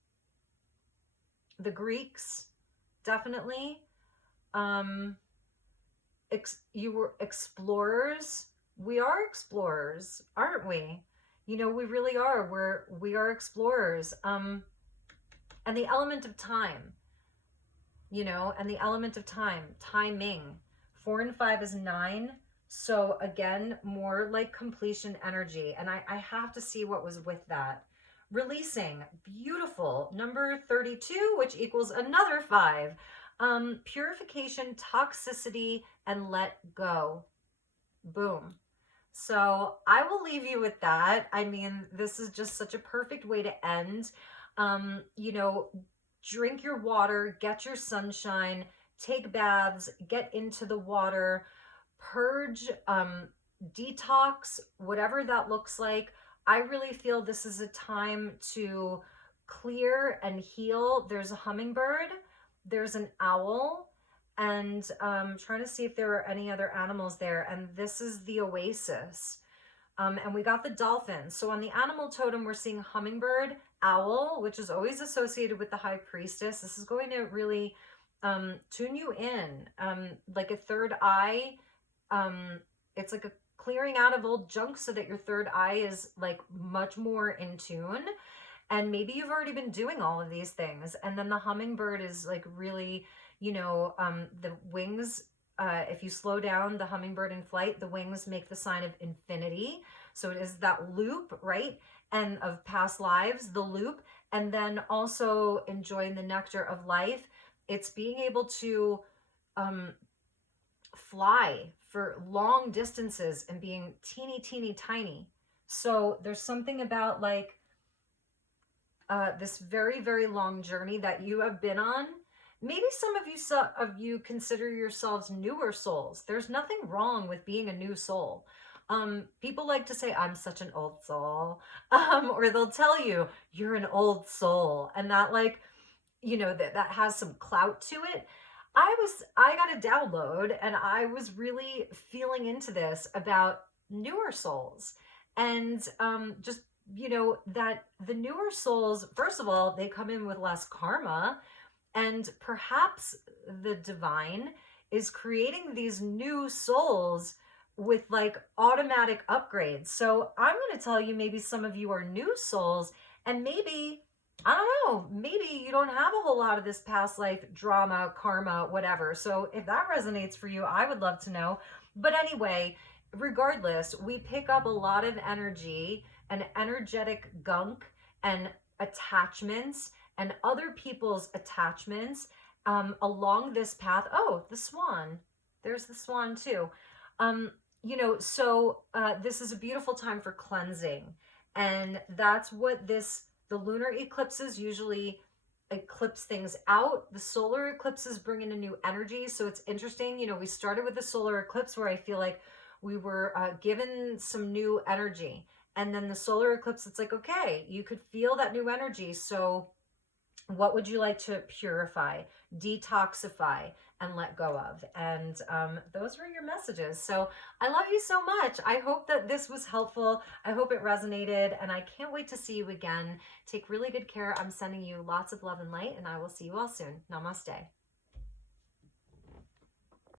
the Greeks, definitely. You were explorers. We are explorers, aren't we? You know, we really are. We are explorers. And the element of time, you know, and the element of time, timing. 4 and 5 is 9. So again, more like completion energy. And I have to see what was with that. Releasing, beautiful. Number 32, which equals another 5. Purification, toxicity, and let go. Boom. So I will leave you with that. I mean, this is just such a perfect way to end. You know, drink your water, get your sunshine, take baths, get into the water, purge, detox, whatever that looks like. I really feel this is a time to clear and heal. There's a hummingbird, there's an owl, and trying to see if there are any other animals there. And this is the oasis. And we got the dolphin. So on the animal totem, we're seeing hummingbird, owl, which is always associated with the high priestess. This is going to really tune you in, like a third eye. It's like a clearing out of old junk so that your third eye is like much more in tune. And maybe you've already been doing all of these things. And then the hummingbird is like really, you know, the wings, if you slow down the hummingbird in flight, the wings make the sign of infinity. So it is that loop, right? And of past lives, the loop, and then also enjoying the nectar of life. It's being able to fly for long distances and being teeny, teeny, tiny. So there's something about like this very, very long journey that you have been on. Maybe some of you consider yourselves newer souls. There's nothing wrong with being a new soul. People like to say, I'm such an old soul. Or they'll tell you, you're an old soul. And that, like, you know, that has some clout to it. I got a download, and I was really feeling into this about newer souls. And just, you know, that the newer souls, first of all, they come in with less karma. And perhaps the divine is creating these new souls with like automatic upgrades. So I'm going to tell you, maybe some of you are new souls, and maybe, I don't know, maybe you don't have a whole lot of this past life drama, karma, whatever. So if that resonates for you, I would love to know. But anyway, regardless, we pick up a lot of energy and energetic gunk and attachments and other people's attachments along this path. Oh, the swan. There's the swan too. You know, so this is a beautiful time for cleansing. And that's what the lunar eclipses usually eclipse things out. The solar eclipses bring in a new energy. So it's interesting. You know, we started with the solar eclipse where I feel like we were given some new energy. And then the solar eclipse, it's like, okay, you could feel that new energy. So what would you like to purify, detoxify, and let go of? And those were your messages. So I love you so much. I hope that this was helpful. I hope it resonated, and I can't wait to see you again. Take really good care. I'm sending you lots of love and light, and I will see you all soon. Namaste.